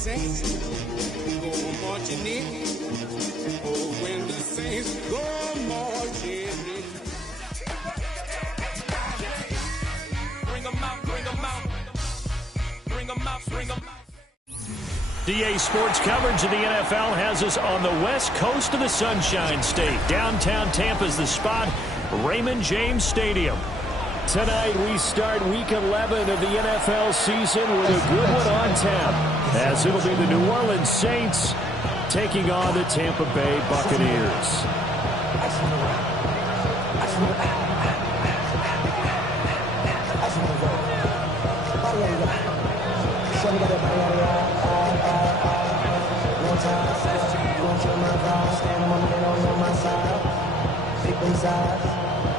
saints go marching in, oh, when the saints go marching in. Bring 'em out, bring 'em out. Bring 'em out, bring 'em out. DA Sports coverage of the NFL has us on the west coast of the Sunshine State. Downtown Tampa's the spot, Raymond James Stadium. Tonight we start week 11 of the NFL season with a good one on tap, as it'll be the New Orleans Saints taking on the Tampa Bay Buccaneers.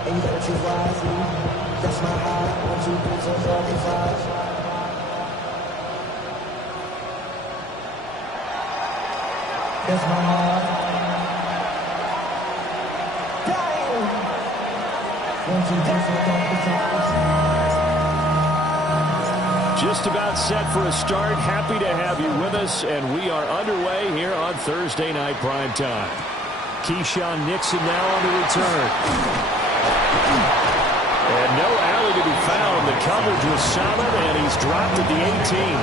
And you better choose wisely. That's my heart. 1, 2, 3, 4, 5. That's my heart. Damn. 1, 2, 3, 4, 5. Just about set for a start. Happy to have you with us, and we are underway here on Thursday Night Prime Time. Keyshawn Nixon now on the return. And no alley to be found. The coverage was solid, and he's dropped at the 18.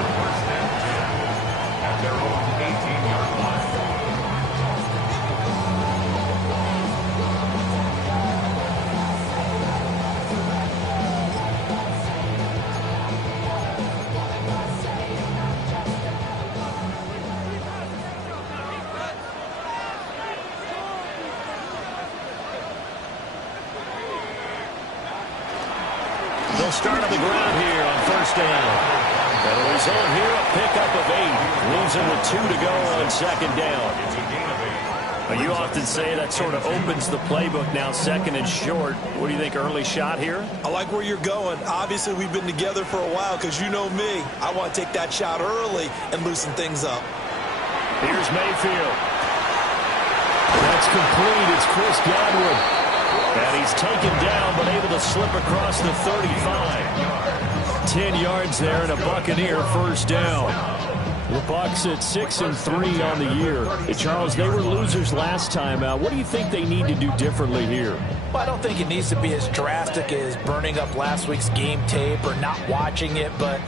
They'll start on the ground here on first down. And a result here, a pickup of 8. Leaves him with 2 to go on second down. You often say that sort of opens the playbook now, second and short. What do you think, early shot here? I like where you're going. Obviously, we've been together for a while because you know me. I want to take that shot early and loosen things up. Here's Mayfield. That's complete. It's Chris Godwin. And he's taken down, but able to slip across the 35. 10 yards there and a Buccaneer first down. The Bucs at 6-3 on the year. Hey, Charles, they were losers last time out. What do you think they need to do differently here? Well, I don't think it needs to be as drastic as burning up last week's game tape or not watching it, but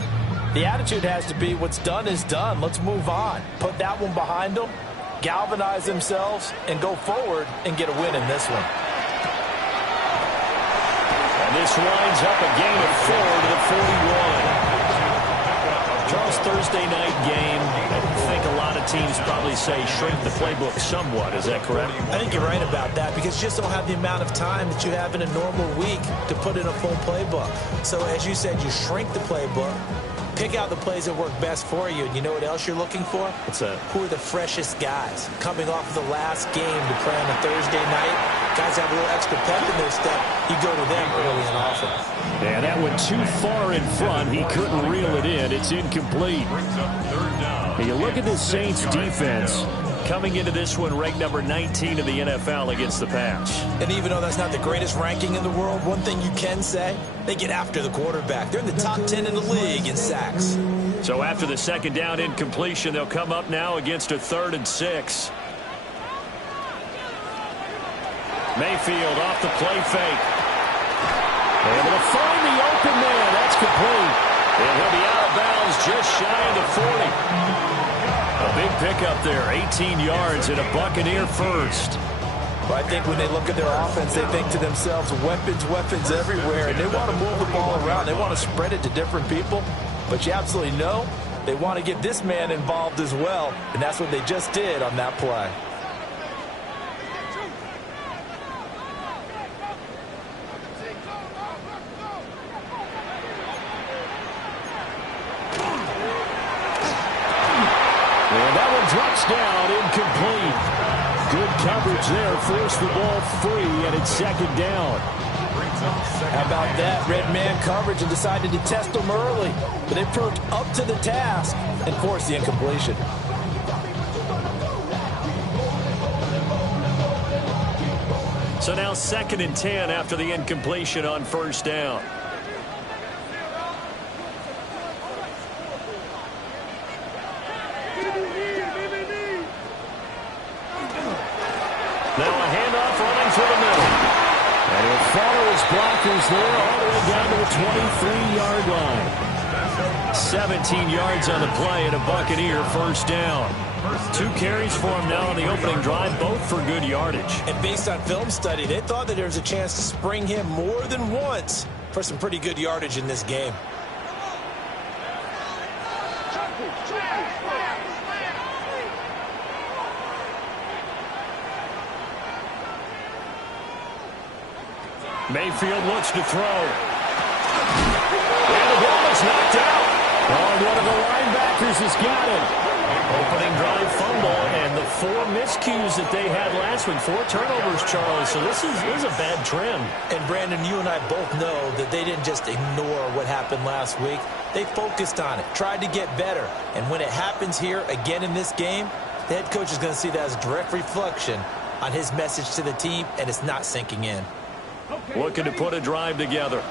the attitude has to be what's done is done. Let's move on. Put that one behind them, galvanize themselves, and go forward and get a win in this one. This winds up a gain of 4 to the 41. Charles, Thursday night game. I think a lot of teams probably say shrink the playbook somewhat. Is that correct? I think you're right about that because you just don't have the amount of time that you have in a normal week to put in a full playbook. So as you said, you shrink the playbook, pick out the plays that work best for you. And you know what else you're looking for? What's that? Who are the freshest guys coming off of the last game to play on a Thursday night? Guys have a little extra pep in their step. You go to them early and often. Yeah, that went too far in front. He couldn't reel it in. It's incomplete. And you look at this Saints defense coming into this one ranked number 19 in the NFL against the pass. And even though that's not the greatest ranking in the world, one thing you can say, they get after the quarterback. They're in the top 10 in the league in sacks. So after the second down incompletion, they'll come up now against a 3rd and 6. Mayfield off the play fake. Able to find the open man. That's complete. And he'll be out of bounds just shy of the 40. A big pickup there. 18 yards and a Buccaneer first. Well, I think when they look at their offense, they think to themselves, weapons, weapons everywhere. And they want to move the ball around. They want to spread it to different people. But you absolutely know they want to get this man involved as well. And that's what they just did on that play. Drops down, incomplete. Good coverage there, forced the ball free, and it's second down. How about that? Red man coverage and decided to test them early. But they proved up to the task and forced the incompletion. So now 2nd and 10 after the incompletion on first down. Now a handoff running through the middle. And he'll follow his blockers there all the way down to the 23-yard line. 17 yards on the play and a Buccaneer first down. 2 carries for him now on the opening drive, both for good yardage. And based on film study, they thought that there was a chance to spring him more than once for some pretty good yardage in this game. Mayfield looks to throw. And the ball is knocked out. Oh, one of the linebackers has got it. Opening drive fumble, and the 4 miscues that they had last week. 4 turnovers, Charlie. So this is a bad trend. And, Brandon, you and I both know that they didn't just ignore what happened last week. They focused on it, tried to get better. And when it happens here again in this game, the head coach is going to see that as a direct reflection on his message to the team, and it's not sinking in. Looking to put a drive together.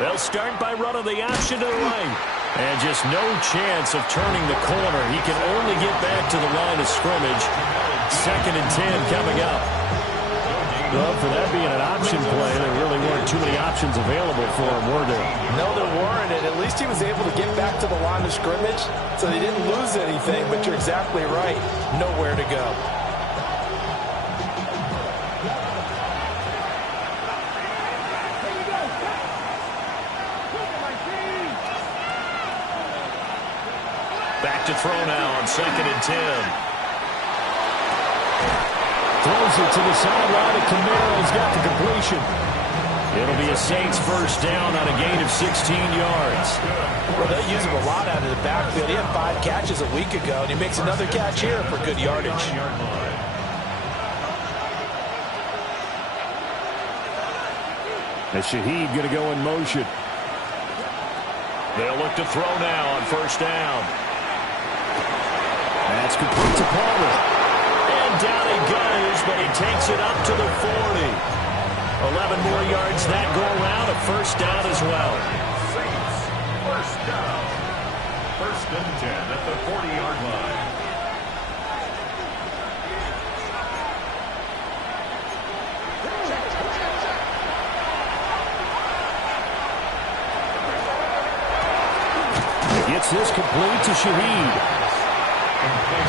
They'll start by running the option to the right. And just no chance of turning the corner. He can only get back to the line of scrimmage. 2nd and 10 coming up. Well, for that being an option play, there really weren't too many options available for him, were there? No, there weren't, and at least he was able to get back to the line of scrimmage, so they didn't lose anything, but you're exactly right. Nowhere to go. Back to throw now on 2nd and 10. Throws it to the sideline, and Camaro's got the completion. It'll be a Saints first down on a gain of 16 yards. Well, they use him a lot out of the backfield. He had 5 catches a week ago, and he makes another catch here for good yardage. And Shaheed going to go in motion. They'll look to throw now on first down. That's complete to Palmer. And down he goes, but he takes it up to the 40. 11 more yards that go around, a first down as well. Saints, first down. 1st and 10 at the 40-yard line. Gets this complete to Shaheed.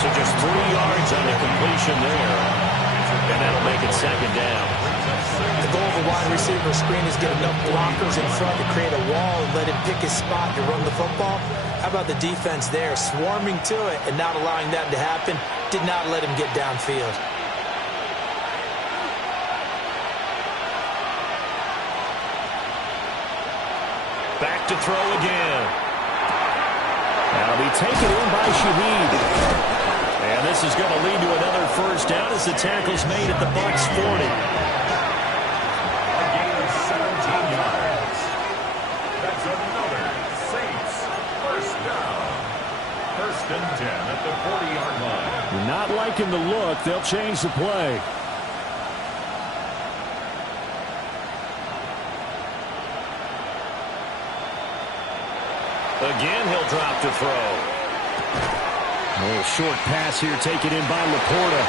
So just 3 yards on the completion there. And that'll make it 2nd down. The goal of a wide receiver screen is get enough blockers in front to create a wall and let him pick his spot to run the football. How about the defense there, swarming to it and not allowing that to happen? Did not let him get downfield. Back to throw again. That'll be taken in by Shaheed. And this is going to lead to another first down as the tackle's made at the Bucs 40. A gain of 17 yards. That's another Saints first down. 1st and 10 at the 40-yard line. You're not liking the look. They'll change the play. Again, he'll drop to throw. A little short pass here taken in by Laporta.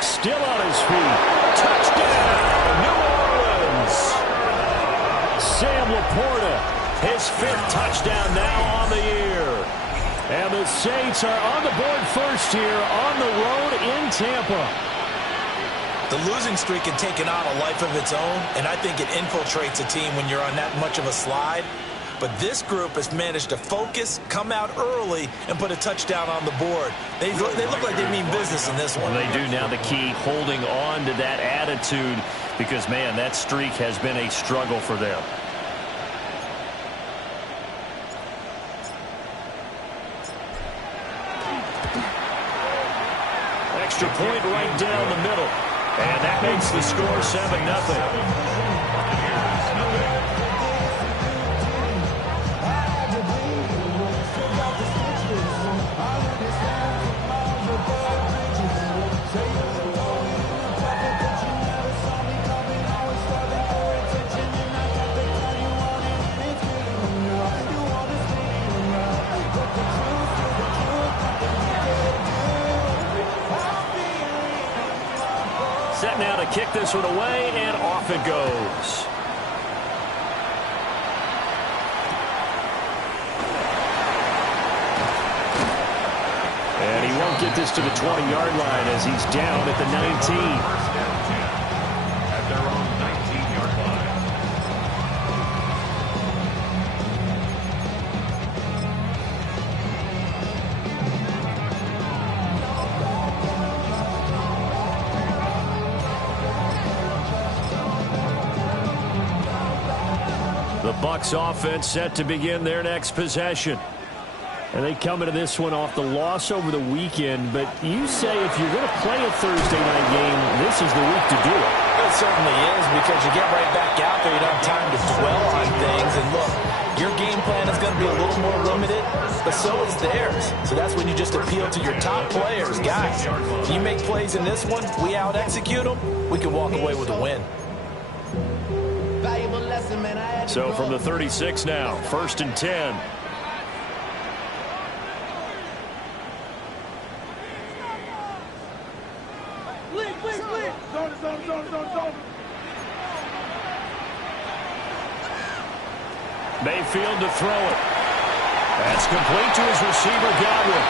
Still on his feet. Touchdown, New Orleans. Sam Laporta, his 5th touchdown now on the year. And the Saints are on the board first here on the road in Tampa. The losing streak had taken on a life of its own, and I think it infiltrates a team when you're on that much of a slide. But this group has managed to focus, come out early, and put a touchdown on the board. They look like they mean business in this one. Well, they do now. The key, holding on to that attitude, because, man, that streak has been a struggle for them. Extra point right down the middle. And that makes the score 7-0. kick this one away, and off it goes. And he won't get this to the 20-yard line as he's down at the 19. First and 10 at their own 19-yard line. The Bucs offense set to begin their next possession. And they come into this one off the loss over the weekend. But you say if you're going to play a Thursday night game, this is the week to do it. It certainly is, because you get right back out there. You don't have time to dwell on things. And look, your game plan is going to be a little more limited, but so is theirs. So that's when you just appeal to your top players. Guys, if you make plays in this one, we out-execute them, we can walk away with a win. So from the 36 now, 1st and 10. Mayfield to throw it. That's complete to his receiver, Godwin.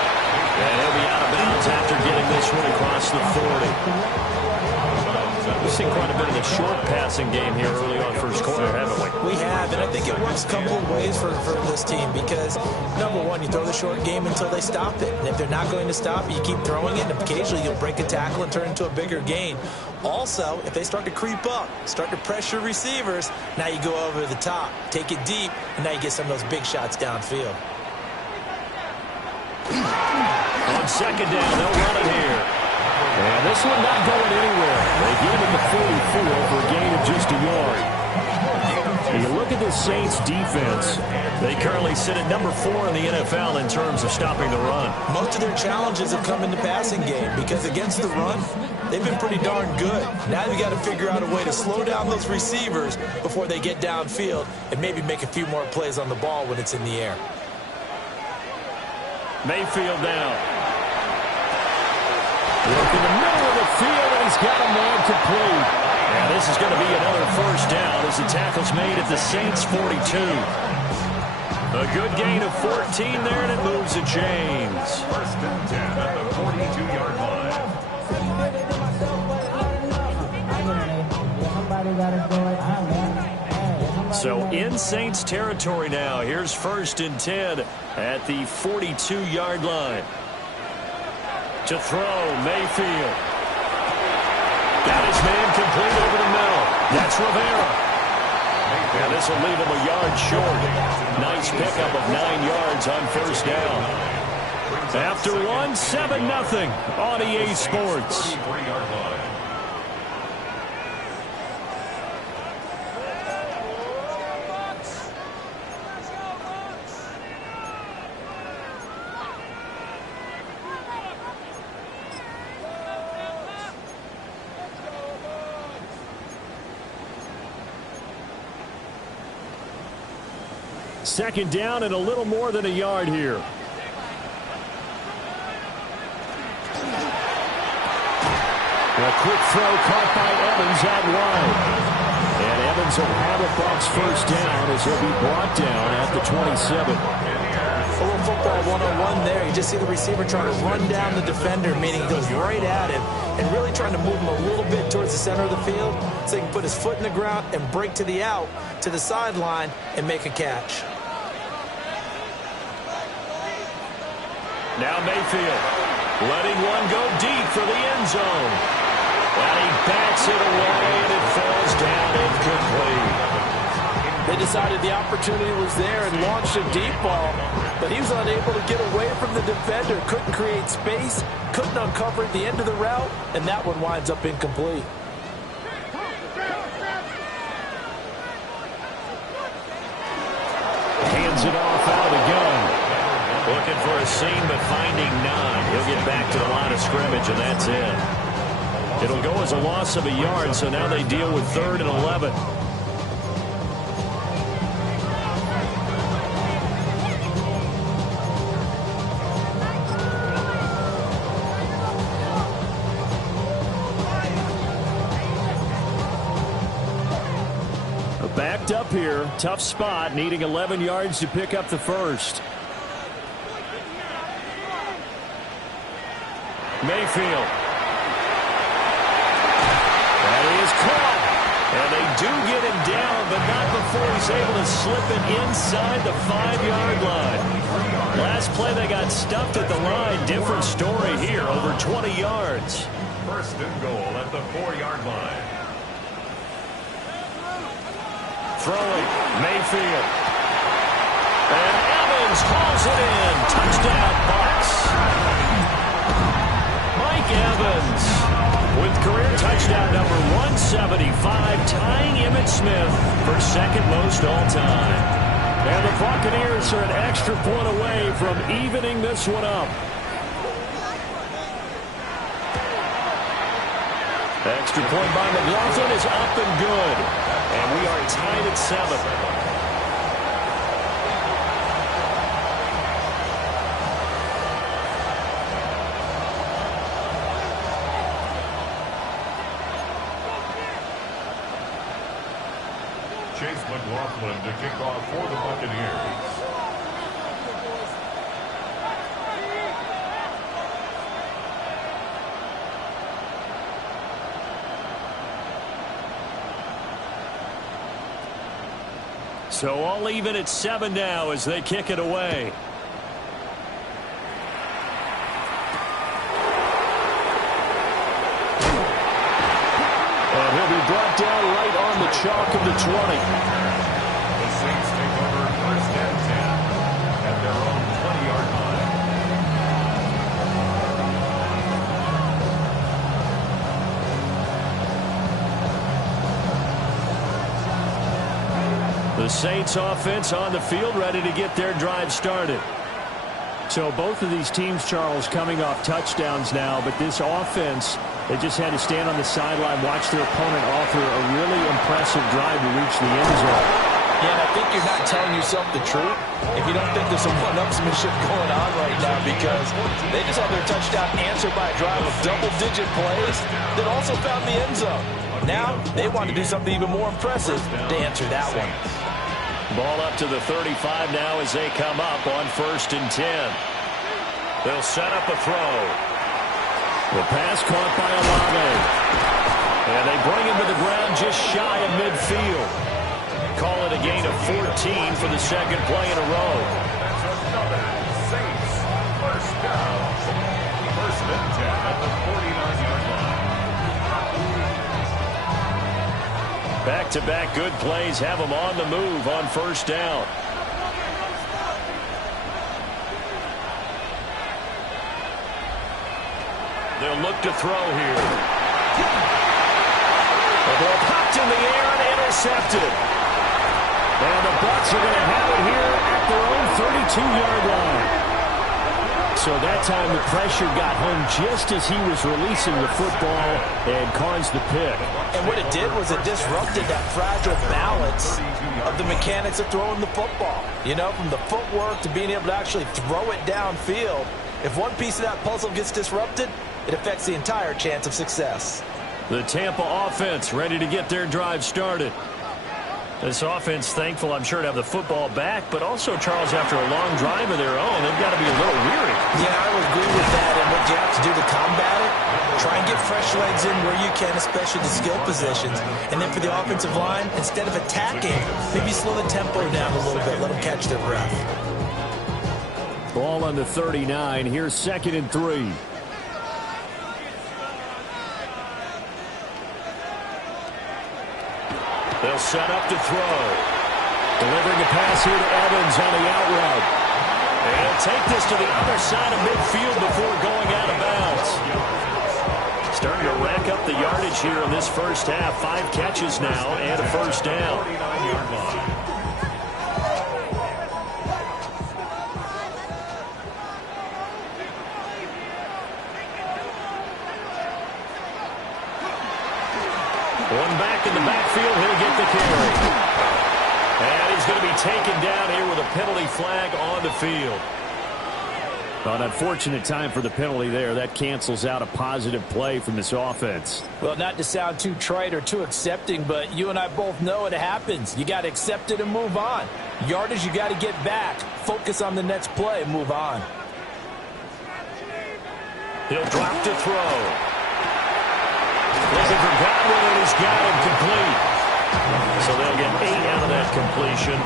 And he'll be out of bounds after getting this one across the 40. We've seen quite a bit of the short passing game here early on first quarter, haven't we? We have, and I think it works a couple of ways for this team because, number one, you throw the short game until they stop it. And if they're not going to stop it, you keep throwing it, and occasionally you'll break a tackle and turn it into a bigger gain. Also, if they start to creep up, start to pressure receivers, now you go over the top, take it deep, and now you get some of those big shots downfield. On second down, they'll run it here. And this one not going anywhere. They give him the 44 for a gain of just a yard. And you look at this Saints defense, they currently sit at number 4 in the NFL in terms of stopping the run. Most of their challenges have come in the passing game because against the run, they've been pretty darn good. Now you've got to figure out a way to slow down those receivers before they get downfield and maybe make a few more plays on the ball when it's in the air. Mayfield now. Look in the middle of the field, and he's got a man complete. And this is going to be another first down as the tackle's made at the Saints' 42. A good gain of 14 there, and it moves the chains. First and 10 at the 42-yard line. So in Saints territory now. Here's 1st and 10 at the 42-yard line. To throw, Mayfield. Got his man complete over the middle. That's Rivera. And this will leave him a yard short. Nice pickup of 9 yards on first down. After one, 7-0 on EA Sports. Second down and a little more than a yard here. A quick throw caught by Evans out wide. And Evans will have a Bucs first down as he'll be brought down at the 27. A little football 101 there. You just see the receiver trying to run down the defender, meaning he goes right at him and really trying to move him a little bit towards the center of the field so he can put his foot in the ground and break to the out, to the sideline, and make a catch. Now Mayfield letting one go deep for the end zone. And he bats it away, and it falls down incomplete. They decided the opportunity was there and launched a deep ball, but he was unable to get away from the defender. Couldn't create space, couldn't uncover at the end of the route, and that one winds up incomplete. Hands it off out of the gun. Looking for a seam, but finding none. He'll get back to the line of scrimmage, and that's it. It'll go as a loss of a yard, so now they deal with 3rd and 11. backed up here. Tough spot, needing 11 yards to pick up the first. Mayfield. That is caught. And they do get him down, but not before he's able to slip it inside the 5-yard line. Last play they got stuffed at the line. Different story here, over 20 yards. First and goal at the 4-yard line. Throwing, Mayfield. And Evans calls it in. Touchdown, Bucs. Mike Evans with career touchdown number 175, tying Emmitt Smith for second most all time. And the Buccaneers are an extra point away from evening this one up. Extra point by McLaughlin is up and good. And we are tied at 7. Chase McLaughlin to kick off for the Buccaneers. So all even at 7 now as they kick it away. And he'll be brought down right on the chalk of the 20. The Saints take over first and 10 at their own 20-yard line. The Saints offense on the field, ready to get their drive started. So both of these teams, Charles, coming off touchdowns now, but this offense, they just had to stand on the sideline, watch their opponent offer a really impressive drive to reach the end zone. Yeah, and I think you're not telling yourself the truth if you don't think there's some one-upsmanship going on right now, because they just had their touchdown answered by a drive of double-digit plays that also found the end zone. Now they want to do something even more impressive to answer that one. Ball up to the 35 now as they come up on first and 10. They'll set up a throw. The pass caught by Olave. And they bring him to the ground just shy of midfield. Call it a gain of 14 for the second play in a row. That's another Saints first down. First and 10 at the 49-yard line. Back-to-back good plays have them on the move on first down. They'll look to throw here. The ball popped in the air and intercepted. And the Bucs are going to have it here at their own 32-yard line. So that time the pressure got home just as he was releasing the football and caused the pick. And what it did was it disrupted that fragile balance of the mechanics of throwing the football. You know, from the footwork to being able to actually throw it downfield. If one piece of that puzzle gets disrupted, it affects the entire chance of success. The Tampa offense ready to get their drive started. This offense thankful, I'm sure, to have the football back, but also, Charles, after a long drive of their own, they've got to be a little weary. Yeah, I would agree with that. And what you have to do to combat it, try and get fresh legs in where you can, especially the skill positions. And then for the offensive line, instead of attacking, maybe slow the tempo down a little bit, let them catch their breath. Ball on the 39. Here's second and 3. They'll set up to throw. Delivering a pass here to Evans on the out route. And he'll take this to the other side of midfield before going out of bounds. Starting to rack up the yardage here in this first half. 5 catches now and a first down. 49-yard line. One back in the backfield, he'll get the carry. And he's going to be taken down here with a penalty flag on the field. An unfortunate time for the penalty there. That cancels out a positive play from this offense. Well, not to sound too trite or too accepting, but you and I both know it happens. You got to accept it and move on. Yardage, you got to get back. Focus on the next play and move on. He'll drop to throw. Looking for Godwin, and he's got him complete. So they'll get 8 out of that completion.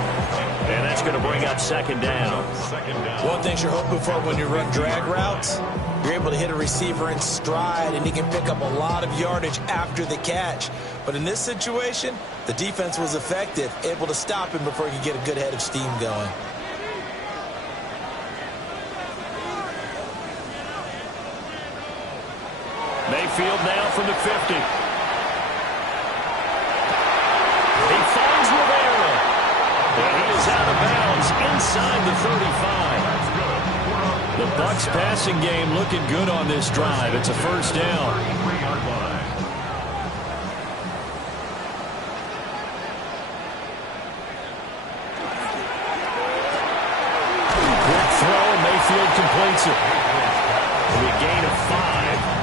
And that's going to bring up second down. One thing you're hoping for when you run drag routes, you're able to hit a receiver in stride, and he can pick up a lot of yardage after the catch. But in this situation, the defense was effective, able to stop him before he could get a good head of steam going. Mayfield now from the 50. He finds Rivera. And he is out of bounds inside the 35. The Bucs passing game looking good on this drive. It's a first down. Quick throw, and Mayfield completes it. It'll be a gain of 5.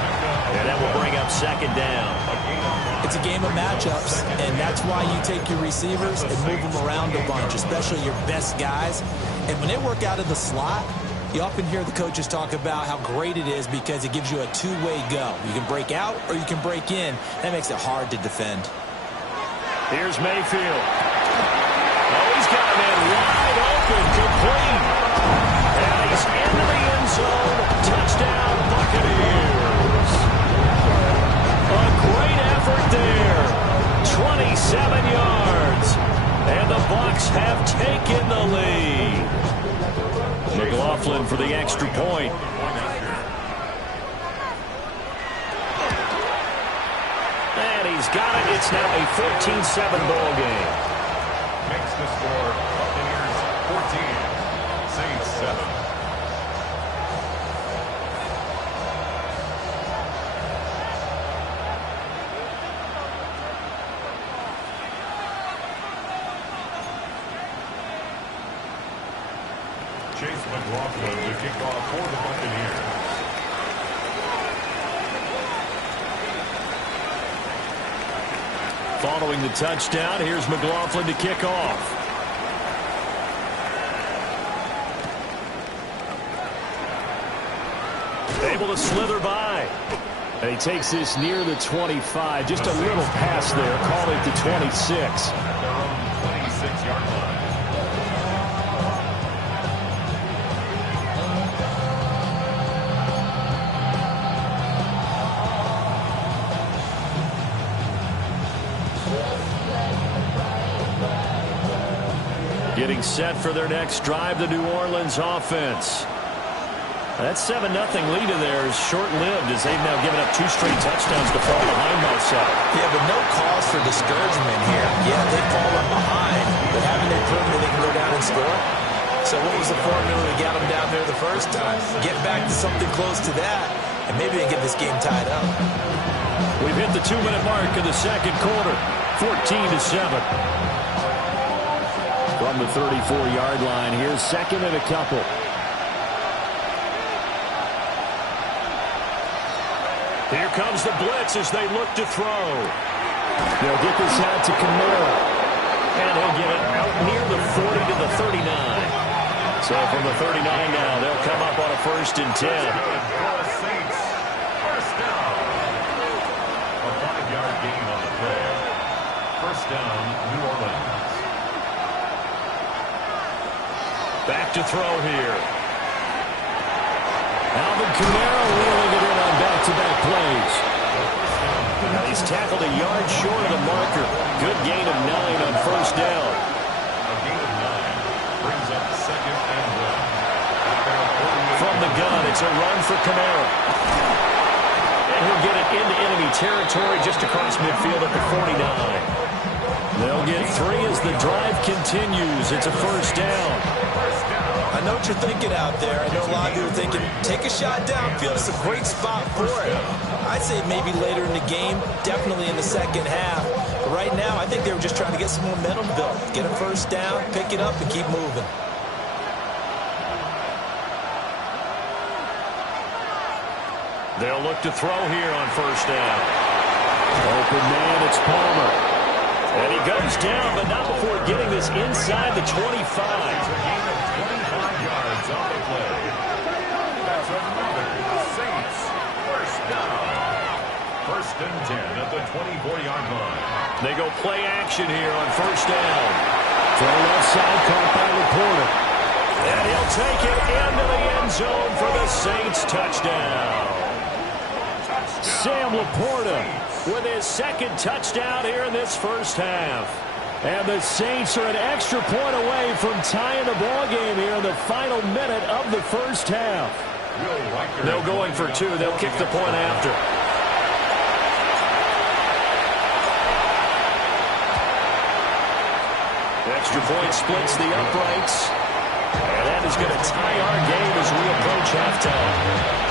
And that will bring up second down. It's a game of matchups, and that's why you take your receivers and move them around a bunch, especially your best guys. And when they work out of the slot, you often hear the coaches talk about how great it is because it gives you a two-way go. You can break out or you can break in. That makes it hard to defend. Here's Mayfield. Oh, he's got a man wide open, complete. And he's into the end zone. Touchdown, Buccaneers. A great effort there. 27 yards. And the Bucs have taken the lead. McLaughlin for the extra point. And he's got it. It's now a 14-7 ball game. Makes the score Buccaneers 14, Saints 7. Chase McLaughlin to kick off for the Buccaneers. Following the touchdown, here's McLaughlin to kick off. Able to slither by. And he takes this near the 25. Just a little pass there. Call it the 26. Their own 26-yard line. Getting set for their next drive, the New Orleans offense. That 7-0 lead in there is short-lived as they've now given up 2 straight touchdowns to fall behind myself. Yeah, but no cause for discouragement here. Yeah, they've fallen behind, but haven't they proven that they can go down and score? So what was the formula that got them down there the first time? Get back to something close to that, and maybe they get this game tied up. We've hit the 2-minute mark in the second quarter, 14-7. From the 34-yard line, here's second and a couple. Here comes the blitz as they look to throw. They'll get this out to Kamara. And he'll get it out near the 40 to the 39. So from the 39 now, they'll come up on a 1st and 10. Saints, first down. A 5-yard gain on the play. First down, New Orleans. Back to throw here. Alvin Kamara wheeling it in on back-to-back plays. Now he's tackled a yard short of the marker. Good gain of 9 on first down. A gain of 9 brings up second and 1. From the gun, it's a run for Kamara. And he'll get it into enemy territory just across midfield at the 49. They'll get 3 as the drive continues. It's a first down. I know what you're thinking out there. I know a lot of you are thinking, take a shot downfield. It's a great spot for it. I'd say maybe later in the game, definitely in the second half. But right now, I think they were just trying to get some momentum built. Get a first down, pick it up, and keep moving. They'll look to throw here on first down. Open man, it's Palmer. And he goes down, but not before getting this inside the 25. It's a gain of 25 yards on the play. That's another Saints first down. First and 10 at the 24-yard line. They go play action here on first down. Throw left side, caught by Laporta. And he'll take it into the end zone for the Saints touchdown. Sam Laporta with his second touchdown here in this first half. And the Saints are an extra point away from tying the ball game here in the final minute of the first half. No going for two. They'll kick the point after. Extra point splits the uprights. And that is going to tie our game as we approach halftime.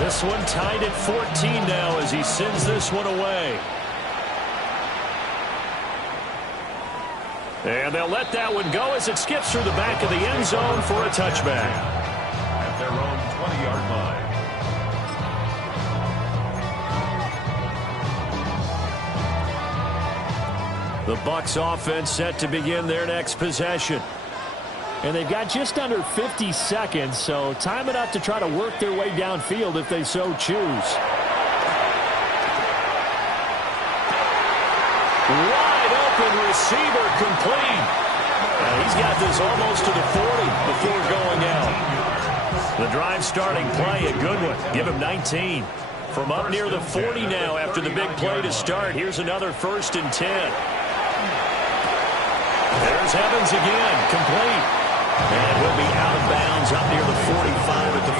This one tied at 14 now as he sends this one away. And they'll let that one go as it skips through the back of the end zone for a touchback. At their own 20-yard line. The Bucs offense set to begin their next possession. And they've got just under 50 seconds, so time enough to try to work their way downfield if they so choose. Wide open receiver complete. And he's got this almost to the 40 before going out. The drive starting play, a good one. Give him 19. From up near the 40 now after the big play to start. Here's another 1st and 10. There's Evans again, complete. And he'll be out of bounds up near the 45 at the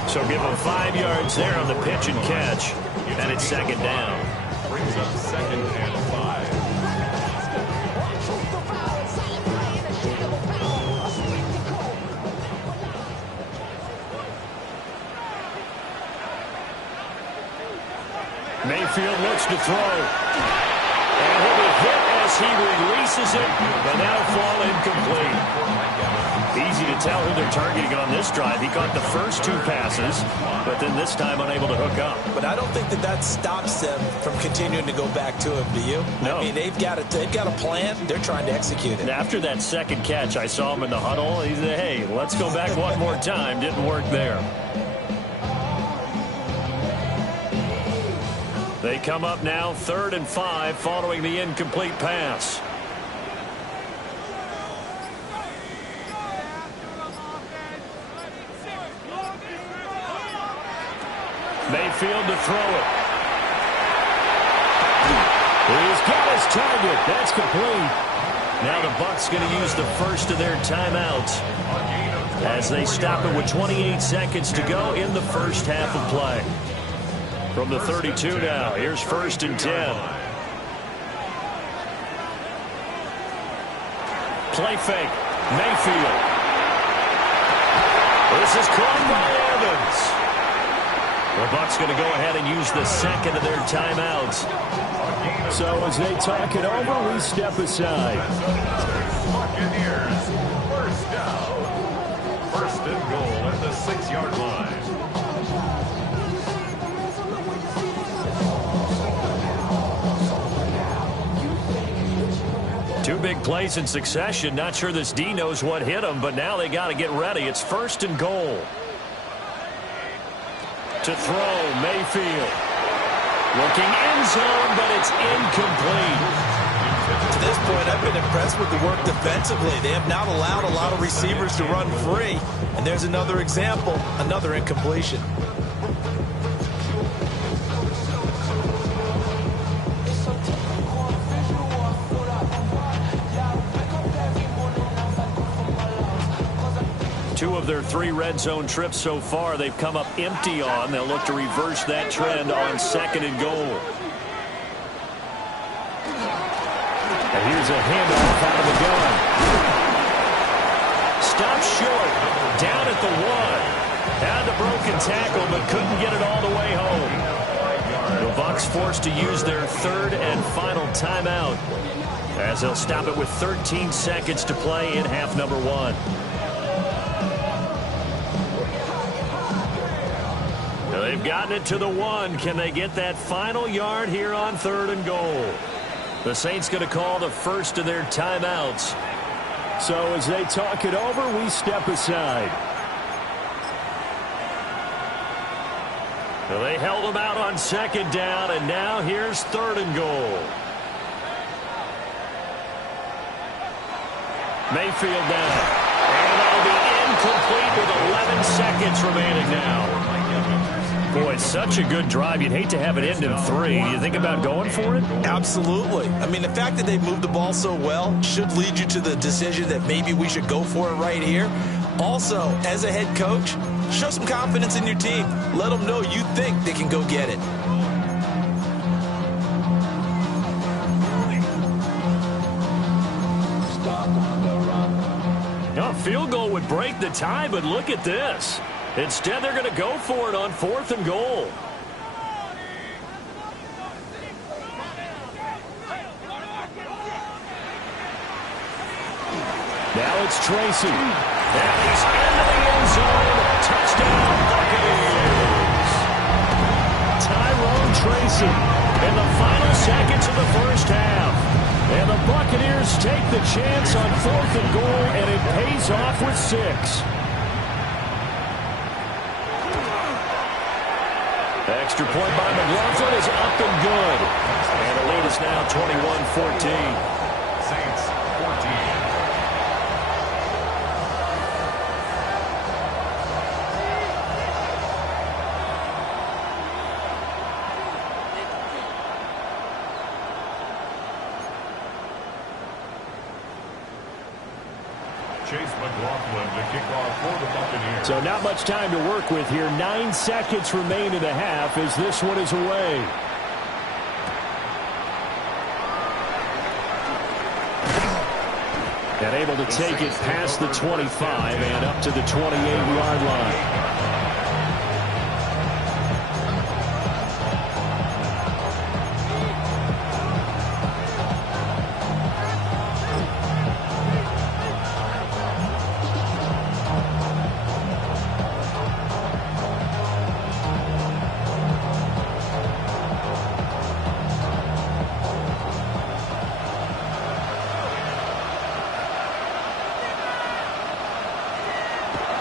44. So give him 5 yards there on the pitch and catch. And it's second down. Brings up second and 5. Mayfield looks to throw. And he'll be hit as he releases it, but that'll fall incomplete. Easy to tell who they're targeting on this drive. He caught the first 2 passes, but then this time unable to hook up. But I don't think that stops them from continuing to go back to him, do you? No. I mean, they've got a plan. They're trying to execute it. And after that second catch, I saw him in the huddle. He said, hey, let's go back one more time. Didn't work there. They come up now 3rd and 5 following the incomplete pass. Mayfield to throw it. He's got his target. That's complete. Now the Bucs going to use the first of their timeouts as they stop it with 28 seconds to go in the first half of play. From the 32 now, here's 1st and 10. Play fake. Mayfield. This is caught by Evans. The Bucs going to go ahead and use the second of their timeouts. So as they talk it over, we step aside. Buccaneers, first down. 1st and goal at the 6-yard line. Two big plays in succession. Not sure this D knows what hit him, but now they got to get ready. It's 1st and goal. To throw, Mayfield. Looking end zone, but it's incomplete. To this point, I've been impressed with the work defensively. They have not allowed a lot of receivers to run free. And there's another example, another incompletion. Two of their 3 red zone trips so far, they've come up empty on. They'll look to reverse that trend on 2nd and goal. And here's a handoff out of the gun. Stopped short, down at the 1. Had the broken tackle, but couldn't get it all the way home. yards. The Bucs forced to use their third and final timeout as they'll stop it with 13 seconds to play in half number one. Now they've gotten it to the one. Can they get that final yard here on third and goal? The Saints going to call the first of their timeouts. So as they talk it over, we step aside. Well, they held them out on second down, and now here's third and goal. Mayfield down. And that'll be incomplete with 11 seconds remaining now. Boy, such a good drive. You'd hate to have it end in 3. Do you think about going for it? Absolutely. I mean, the fact that they moved the ball so well should lead you to the decision that maybe we should go for it right here. Also, as a head coach, show some confidence in your team. Let them know you think they can go get it. A field goal would break the tie, but look at this. Instead, they're going to go for it on fourth and goal. Now it's Tracy. And he's into the end zone. Touchdown, Buccaneers. Tyrone Tracy in the final seconds of the first half. And the Buccaneers take the chance on fourth and goal, and it pays off with 6. Extra point by McLaughlin is up and good. And the lead is now 21-14. Saints 14. So not much time to work with here. 9 seconds remain in the half as this one is away. And able to take it past the 25 and up to the 28-yard line.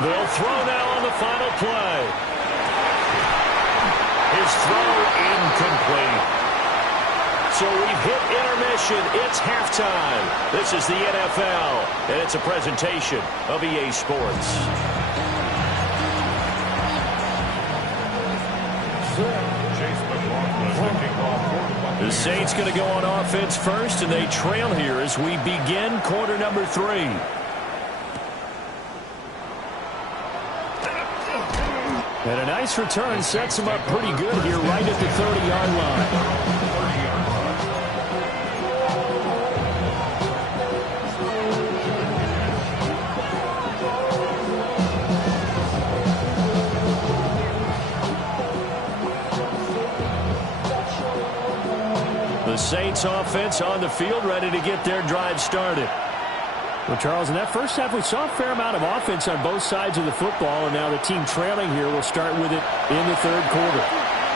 They'll throw now on the final play. His throw incomplete. So we've hit intermission. It's halftime. This is the NFL, and it's a presentation of EA Sports. The Saints going to go on offense first, and they trail here as we begin quarter number 3. And a nice return sets him up pretty good here right at the 30-yard line. The Saints offense on the field ready to get their drive started. Well, Charles, in that first half, we saw a fair amount of offense on both sides of the football, and now the team trailing here will start with it in the third quarter.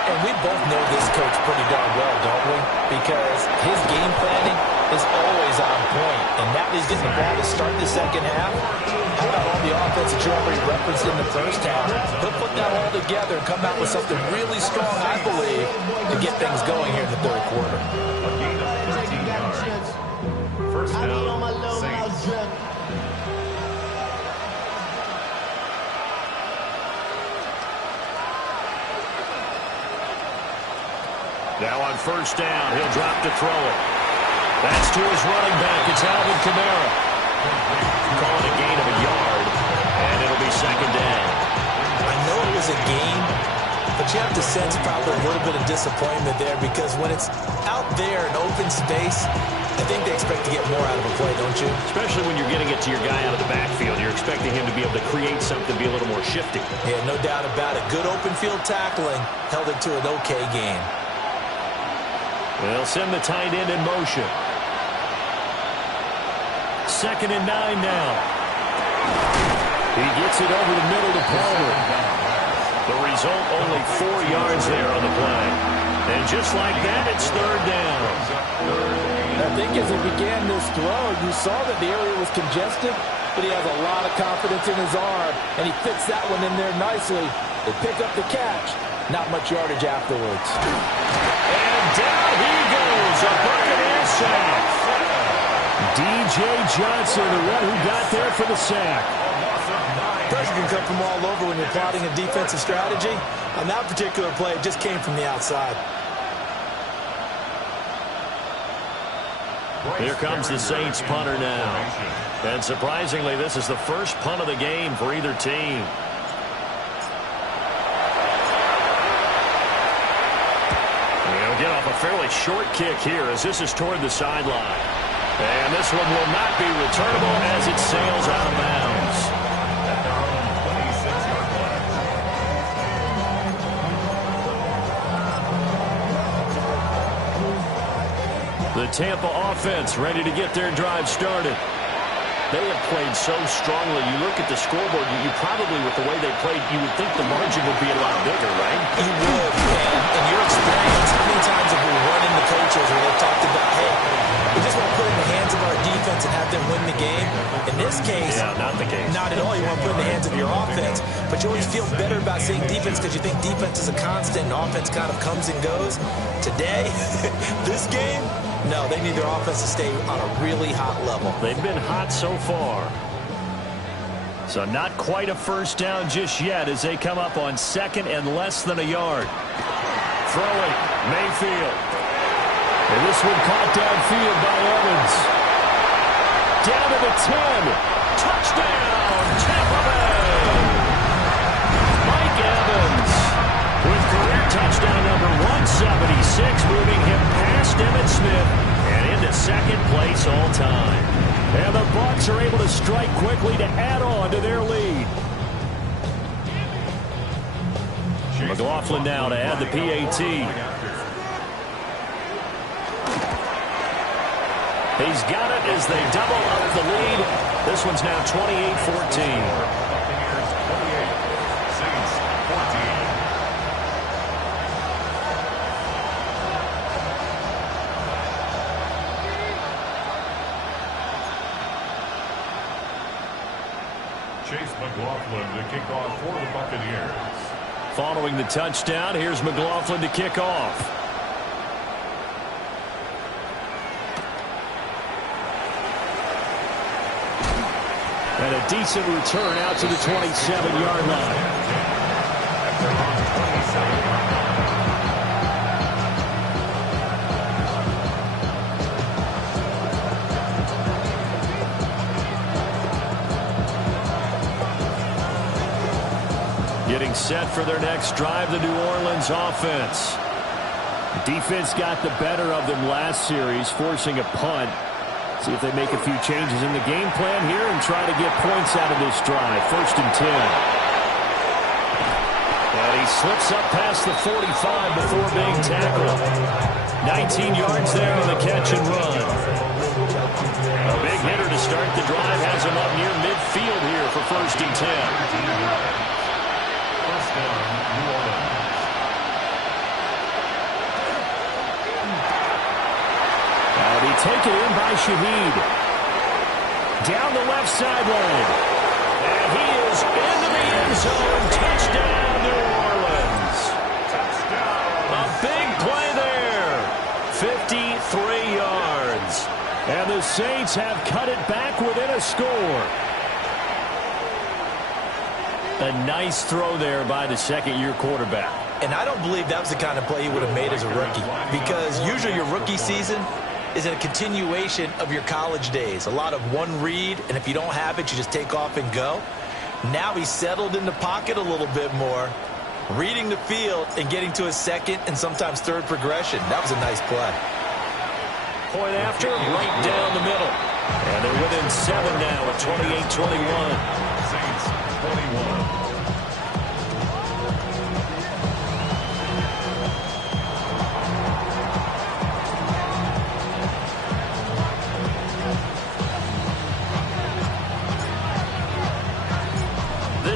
And we both know this coach pretty darn well, don't we? Because his game planning is always on point, and now he's getting the ball to start the second half. How about all the offense that you already referenced in the first half? He'll put that all together and come out with something really strong, I believe, to get things going here in the third quarter. A gain of 13 yards. First down, Saints. Now on first down, he'll drop to throw it. That's to his running back. It's Alvin Kamara. Calling a gain of a yard, and it'll be second down. I know it was a gain, but you have to sense probably a little bit of disappointment there because when it's out there in open space, I think they expect to get more out of a play, don't you? Especially when you're getting it to your guy out of the backfield. You're expecting him to be able to create something, be a little more shifty. Yeah, no doubt about it. Good open field tackling held it to an okay game. They'll send the tight end in motion. 2nd and 9 now. He gets it over the middle to Palmer. The result, only 4 yards there on the play. And just like that, it's 3rd down. I think as he began this throw, you saw that the area was congested, but he has a lot of confidence in his arm, and he fits that one in there nicely. They pick up the catch. Not much yardage afterwards. And down he goes, a Buccaneer sack. D.J. Johnson, the one who got there for the sack. Pressure can come from all over when you're plotting a defensive strategy. On that particular play, it just came from the outside. Here comes the Saints punter now. And surprisingly, this is the first punt of the game for either team. He'll get off a fairly short kick here as this is toward the sideline. And this one will not be returnable as it sails out of bounds. At their own 26-yard line. The Tampa offense ready to get their drive started. They have played so strongly. You look at the scoreboard, you probably, with the way they played, you would think the margin would be a lot bigger, right? You would. And in your experience, how many times have we run into coaches where they've talked about, hey, we just want to put it in the hands of our defense and have them win the game? In this case, not the case. Not at all. You want to put it in the hands of your offense. But you always feel better about saying defense because you think defense is a constant and offense kind of comes and goes. Today, this game, no, they need their offense to stay on a really hot level. They've been hot so far. So not quite a first down just yet as they come up on 2nd and less than a yard. Throwing, Mayfield. And this one caught downfield by Evans. Down to the 10. Touchdown, Tampa Bay. Mike Evans with career touchdown number 176, moving him past Emmitt Smith and into 2nd place all time. And the Bucs are able to strike quickly to add on to their lead. McLaughlin now to add the PAT. He's got it as they double up the lead. This one's now 28-14. Chase McLaughlin to kick off for the Buccaneers. Following the touchdown, here's McLaughlin to kick off. And a decent return out to the 27-yard line. Getting set for their next drive, the New Orleans offense. Defense got the better of them last series, forcing a punt. See if they make a few changes in the game plan here and try to get points out of this drive. 1st and 10. And he slips up past the 45 before being tackled. 19 yards there on the catch and run. A big hitter to start the drive has him up near midfield here for 1st and 10. First down, New Orleans. Now be taken in by Shaheed. Down the left sideline. And he is into the end zone. Touchdown, New Orleans. Touchdown. A big play there. 53 yards. And the Saints have cut it back within a score. A nice throw there by the second-year quarterback. And I don't believe that was the kind of play he would have made as a rookie, because usually your rookie season is a continuation of your college days. A lot of one read, and if you don't have it, you just take off and go. Now he's settled in the pocket a little bit more, reading the field and getting to his 2nd and sometimes 3rd progression. That was a nice play. Point after, right down the middle. And they're within 7 now at 28-21. Saints 21.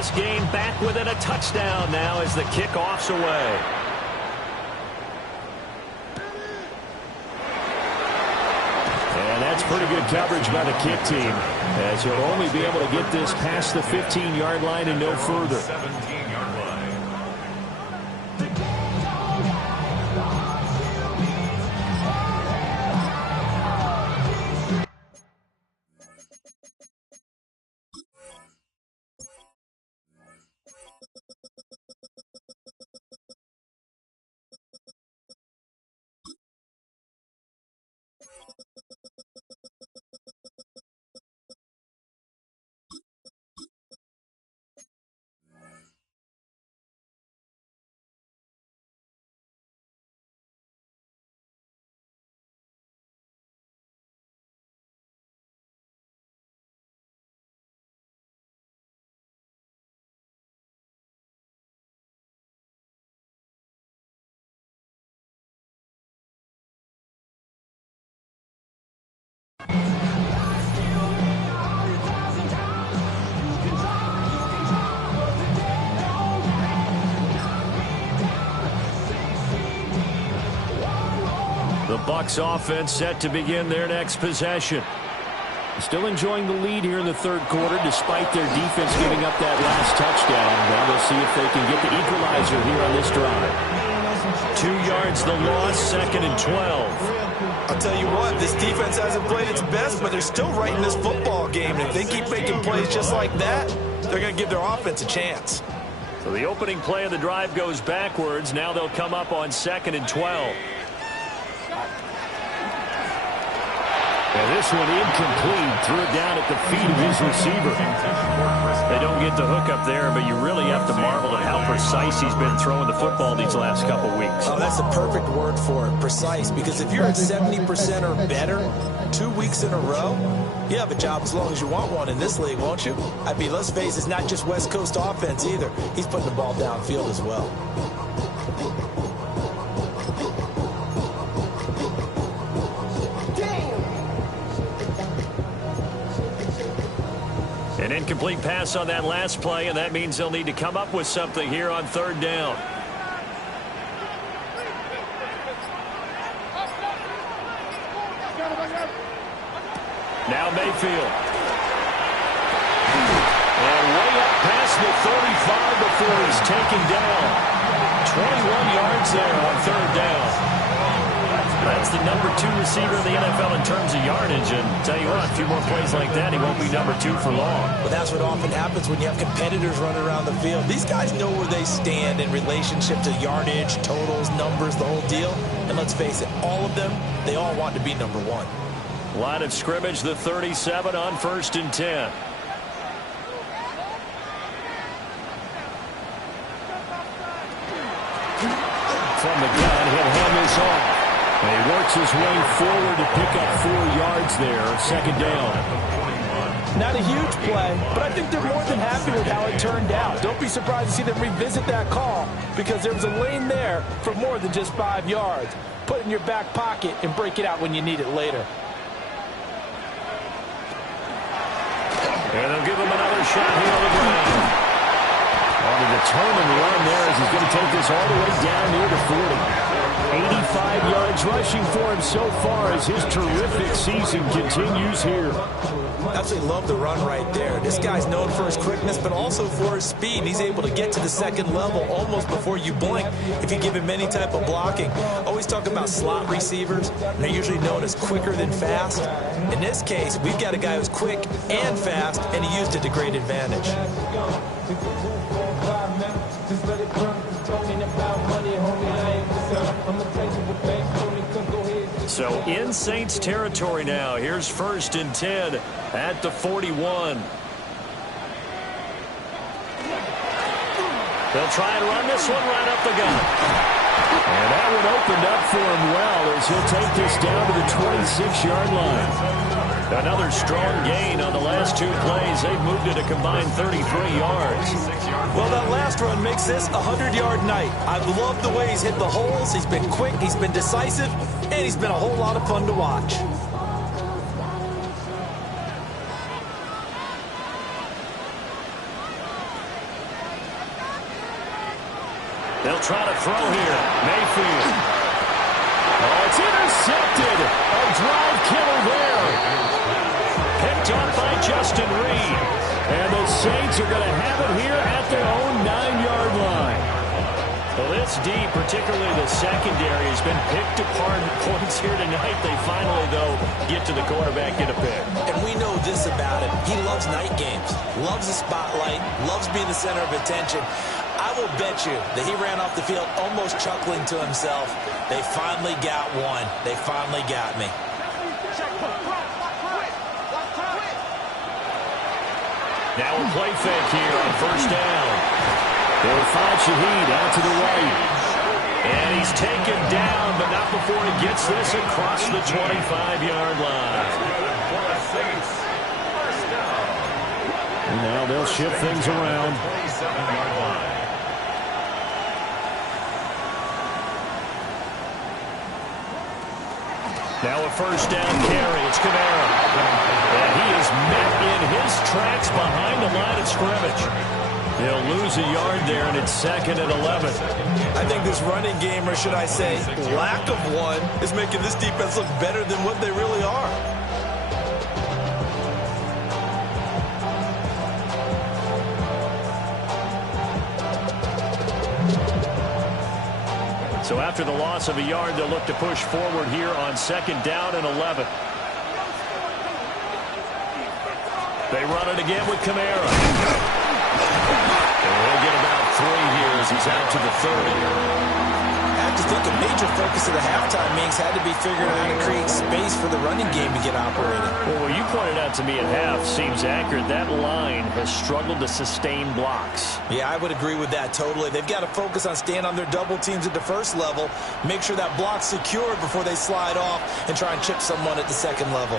this game back within a touchdown now as the kickoff's away. And that's pretty good coverage by the kick team, as he'll only be able to get this past the 15-yard line and no further. 17-yard line. The Bucs offense set to begin their next possession. Still enjoying the lead here in the third quarter despite their defense giving up that last touchdown. Now we'll see if they can get the equalizer here on this drive. 2 yards the loss, 2nd and 12. I'll tell you what, this defense hasn't played its best, but they're still right in this football game. And if they keep making plays just like that, they're going to give their offense a chance. So the opening play of the drive goes backwards. Now they'll come up on 2nd and 12. And this one incomplete. Threw it down at the feet of his receiver. They don't get the hook up there, but you really have to marvel at how precise he's been throwing the football these last couple weeks. Oh, that's the perfect word for it, precise. Because if you're at 70% or better 2 weeks in a row, you have a job as long as you want one in this league, won't you? I mean, let's face it, it's not just West Coast offense either. He's putting the ball downfield as well. An incomplete pass on that last play, and that means they'll need to come up with something here on 3rd down. Now Mayfield. And way up past the 35 before he's taken down. 21 yards there on 3rd down. That's the number 2 receiver in the NFL in terms of yardage. And tell you what, a few more plays like that, he won't be number 2 for long. But that's what often happens when you have competitors running around the field. These guys know where they stand in relationship to yardage, totals, numbers, the whole deal. And let's face it, all of them, they all want to be number 1. Line of scrimmage, the 37 on 1st and 10. From the gun, he'll hand this off. And he works his way forward to pick up 4 yards there, 2nd down. Not a huge play, but I think they're more than happy with how it turned out. Don't be surprised to see them revisit that call because there was a lane there for more than just 5 yards. Put it in your back pocket and break it out when you need it later. And they'll give him another shot here on the ground. On a determined run there as he's going to take this all the way down near the 40. 85 yards rushing for him so far as his terrific season continues here. Absolutely love the run right there. This guy's known for his quickness, but also for his speed. He's able to get to the 2nd level almost before you blink if you give him any type of blocking. Always talk about slot receivers. They're usually known as quicker than fast. In this case, we've got a guy who's quick and fast, and he used it to great advantage. So in Saints territory now. Here's 1st and 10 at the 41. They'll try and run this one right up the gut. And that one opened up for him well as he'll take this down to the 26-yard line. Another strong gain on the last 2 plays. They've moved it a combined 33 yards. Well, that last run makes this a 100-yard night. I've loved the way he's hit the holes. He's been quick, he's been decisive, and he's been a whole lot of fun to watch. They'll try to throw here. Mayfield. Oh, it's intercepted. A drive killer there. Picked up by Justin Reed. And the Saints are going to have it here at their own 9-yard line. Well, this D, particularly the secondary, has been picked apart at points here tonight. They finally, though, get to the quarterback, get a pick. And we know this about him. He loves night games, loves the spotlight, loves being the center of attention. I will bet you that he ran off the field almost chuckling to himself. They finally got one. They finally got me. Now a play fake here on first down. They'll find Shaheed out to the right. And he's taken down, but not before he gets this across the 25-yard line. And now they'll shift things around. Now a first down carry. It's Kamara. And he is met in his tracks behind the line of scrimmage. He'll lose a yard there, and it's second and 11. I think this running game, or should I say lack of one, is making this defense look better than what they really are. So after the loss of a yard, they'll look to push forward here on second down and 11. They run it again with Kamara. And he'll get about 3 here as he's out to the 30. I have to think a major focus of the halftime meetings had to be figuring out how to create space for the running game to get operating. Well, what you pointed out to me at half seems accurate. That line has struggled to sustain blocks. Yeah, I would agree with that totally. They've got to focus on staying on their double teams at the first level, make sure that block's secured before they slide off and try and chip someone at the second level.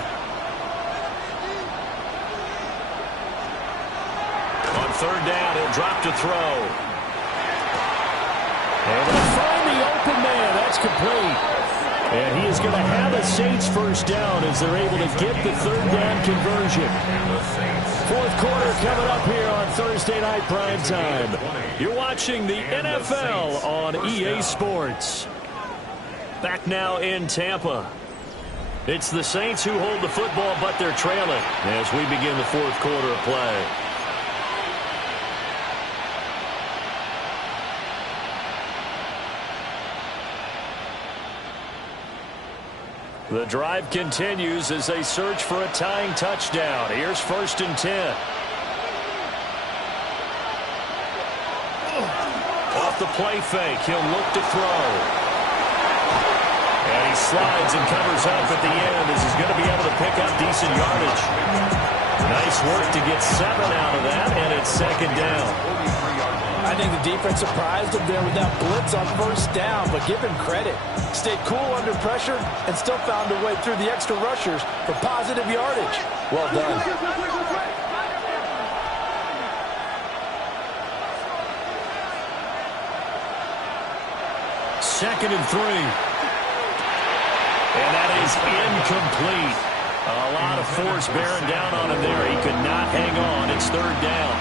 On third down, he'll drop to throw. Able to find the open man. That's complete. And he is going to have a Saints first down as they're able to get the third down conversion. Fourth quarter coming up here on Thursday Night Prime Time. You're watching the NFL on EA Sports. Back now in Tampa. It's the Saints who hold the football, but they're trailing as we begin the fourth quarter of play. The drive continues as they search for a tying touchdown. Here's first and 10. Off the play fake, he'll look to throw. And he slides and covers up at the end as he's going to be able to pick up decent yardage. Nice work to get 7 out of that, and it's second down. I think the defense surprised him there with that blitz on first down, but give him credit. Stayed cool under pressure and still found a way through the extra rushers for positive yardage. Well done. Second and 3. And that is incomplete. A lot of force bearing down on him there. He could not hang on. It's third down.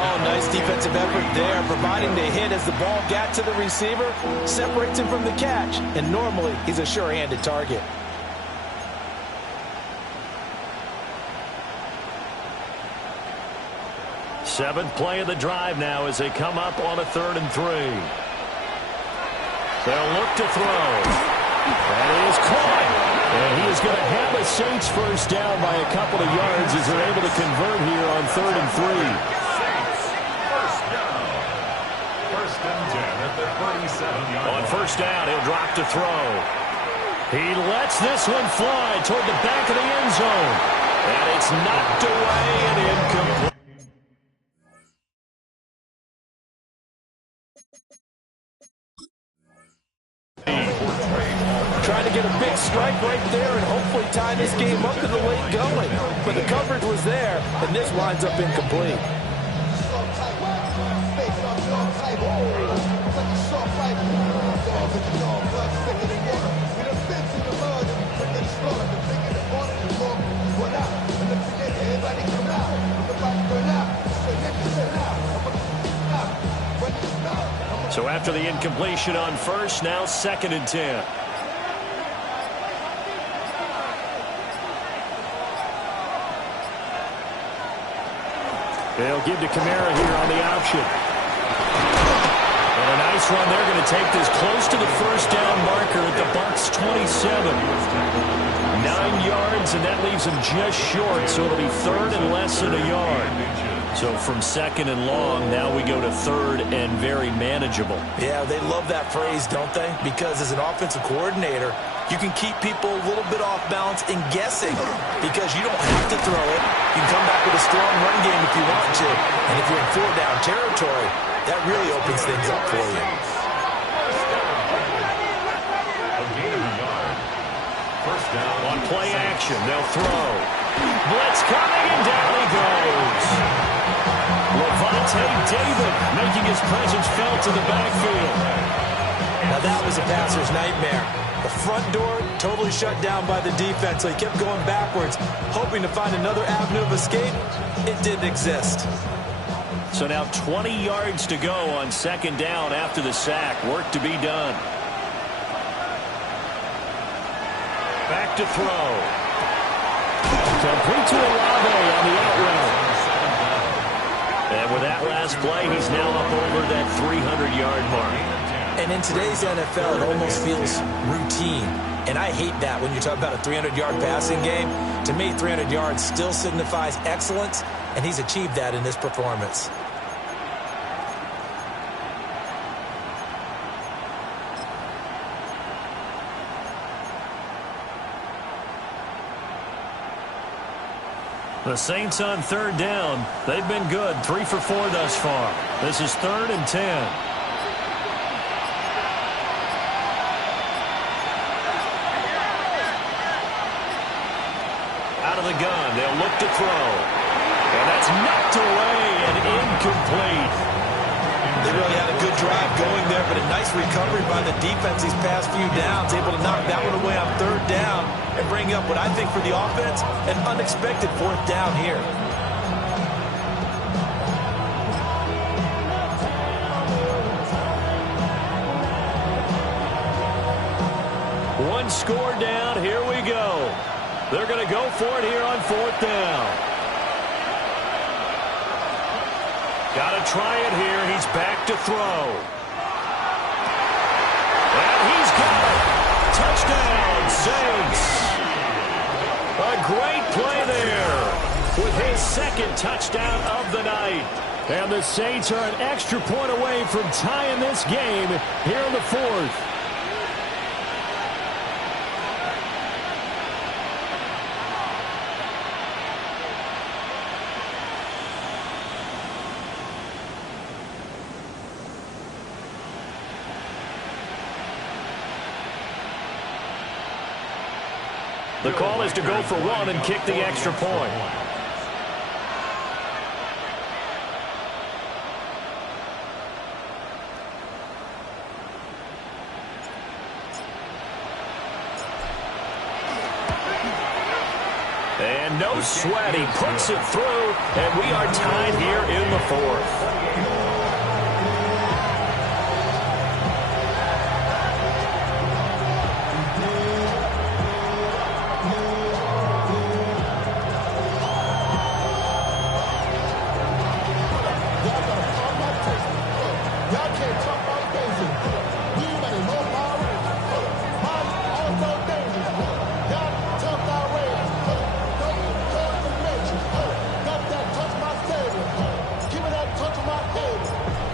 Oh, nice defensive effort there, providing the hit as the ball got to the receiver, separates him from the catch, and normally he's a sure-handed target. Seventh play of the drive now as they come up on a 3rd and 3. They'll look to throw. That is caught. And he is going to have a Saints first down by a couple of yards as they're able to convert here on 3rd and 3. On first down, he'll drop to throw. He lets this one fly toward the back of the end zone. And it's knocked away and incomplete. Trying to get a big strike right there and hopefully tie this game up in the late going. But the coverage was there, and this winds up incomplete. So after the incompletion on first, now 2nd and 10. They'll give to Kamara here on the option. And a nice run. They're going to take this close to the first down marker at the Bucs 27. 9 yards, and that leaves them just short, so it'll be 3rd and less than a yard. So from 2nd and long, now we go to 3rd and very manageable. Yeah, they love that phrase, don't they? Because as an offensive coordinator, you can keep people a little bit off balance and guessing because you don't have to throw it. You can come back with a strong run game if you want to. And if you're in 4-down territory, that really opens things up for you. First down. On play action, they'll throw. Blitz coming, and down he goes. Levante David making his presence felt in the backfield. Now that was a passer's nightmare. The front door totally shut down by the defense, so he kept going backwards, hoping to find another avenue of escape. It didn't exist. So now 20 yards to go on 2nd down after the sack. Work to be done. Back to throw. Complete to Olave on the out route. And with that last play, he's now up over that 300-yard mark. And in today's NFL, it almost feels routine. And I hate that when you talk about a 300-yard passing game. To me, 300 yards still signifies excellence, and he's achieved that in this performance. The Saints on 3rd down. They've been good. 3 for 4 thus far. This is 3rd and 10. Out of the gun. They'll look to throw. And that's knocked away and incomplete. They really had a good drive going there, but a nice recovery by the defense these past few downs, able to knock that one away on 3rd down and bring up what I think for the offense, an unexpected 4th down here. One score down. Here we go. They're going to go for it here on 4th down. Got to try it here. He's back to throw. And he's got it. Touchdown, Saints. A great play there with his 2nd touchdown of the night. And the Saints are an extra point away from tying this game here in the 4th. The call is to go for 1 and kick the extra point. And no sweat. He puts it through, and we are tied here in the 4th.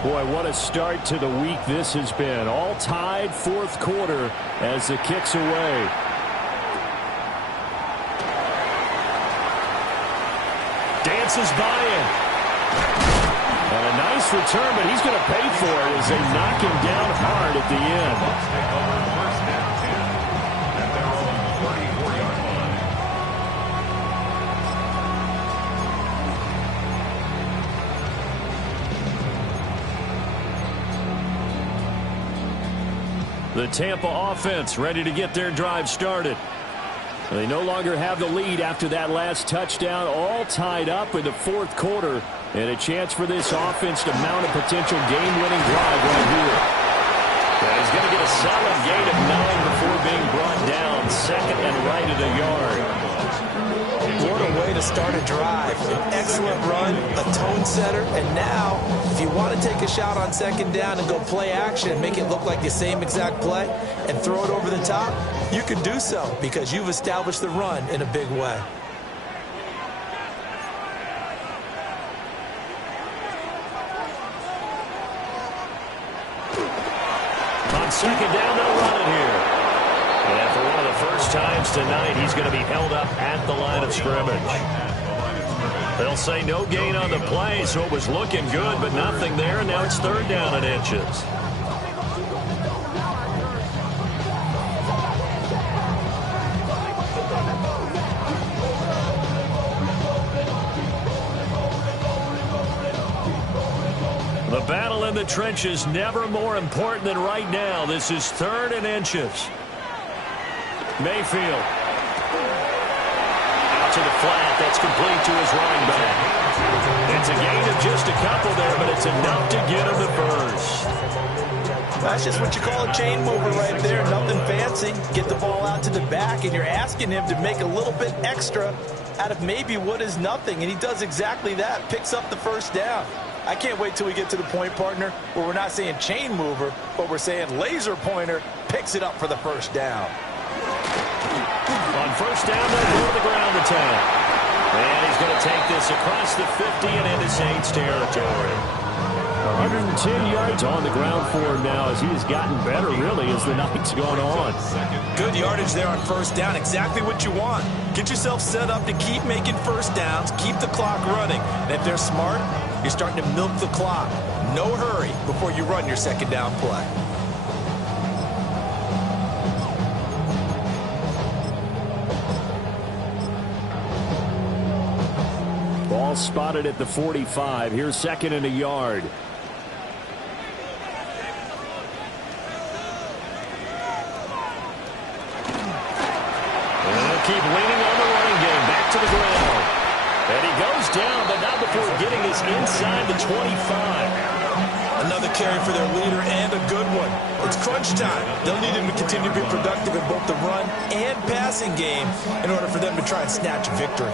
Boy, what a start to the week this has been. All tied 4th quarter as the kick's away. Dances by him. And a nice return, but he's going to pay for it as they knock him down hard at the end. The Tampa offense ready to get their drive started. They no longer have the lead after that last touchdown, all tied up in the fourth quarter, and a chance for this offense to mount a potential game-winning drive right here. And he's going to get a solid gain of 9 before being brought down, second and right at a yard. What a way to start a drive. An excellent run, a tone setter, and now, if you want to take a shot on second down and go play action and make it look like the same exact play and throw it over the top, you can do so because you've established the run in a big way. On second down, they'll run it here. And for one of the first times tonight, he's going to be held up at the line of scrimmage. They'll say no gain on the play, so it was looking good, but nothing there, and now it's third down and inches. The battle in the trenches never more important than right now. This is third and inches. Mayfield. Out to the flat. That's complete to his running back. It's a gain of just a couple there, but it's enough to get him the first. That's just what you call a chain mover right there. Nothing fancy. Get the ball out to the back, and you're asking him to make a little bit extra out of maybe what is nothing, and he does exactly that. Picks up the first down. I can't wait till we get to the point, partner, where we're not saying chain mover, but we're saying laser pointer picks it up for the first down. On first down, they'll go to the ground attack. And he's going to take this across the 50 and into Saints territory. 110 yards on the ground for him now as he has gotten better, really, as the night's gone on. Good yardage there on first down. Exactly what you want. Get yourself set up to keep making first downs, keep the clock running. And if they're smart, you're starting to milk the clock. No hurry before you run your second down play. Ball spotted at the 45. Here's second and a yard. Keep leaning on the running game. Back to the ground. And he goes down, but not before getting us inside the 25. Another carry for their leader and a good one. It's crunch time. They'll need him to continue to be productive in both the run and passing game in order for them to try and snatch a victory.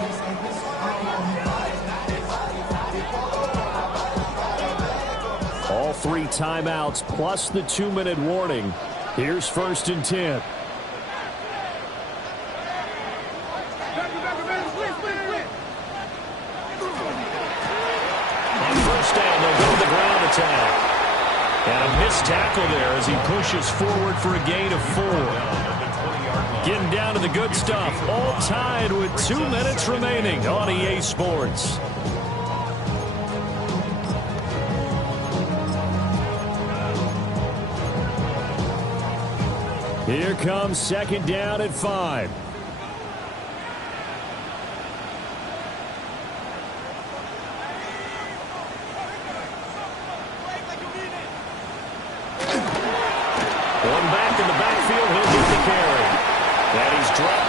All 3 timeouts plus the 2-minute warning. Here's first and 10. And a missed tackle there as he pushes forward for a gain of 4. Getting down to the good stuff. All tied with 2 minutes remaining on EA Sports. Here comes second down at 5.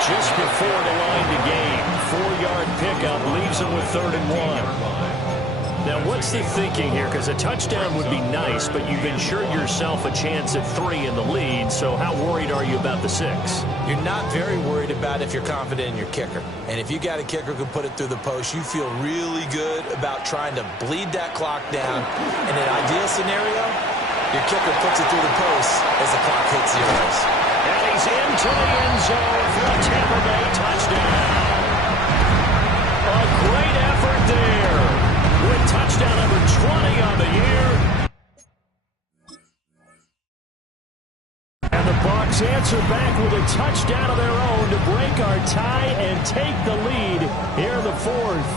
Just before the line to gain. 4-yard pickup leaves him with 3rd and 1. Now, what's the thinking here? Because a touchdown would be nice, but you've ensured yourself a chance at 3 in the lead, so how worried are you about the 6? You're not very worried about if you're confident in your kicker. And if you got a kicker who can put it through the post, you feel really good about trying to bleed that clock down. In an ideal scenario, your kicker puts it through the post as the clock hits 0s. And he's into the end zone for a Tampa Bay touchdown. A great effort there with touchdown number 20 on the year. And the Bucs answer back with a touchdown of their own to break our tie and take the lead here in the 4th.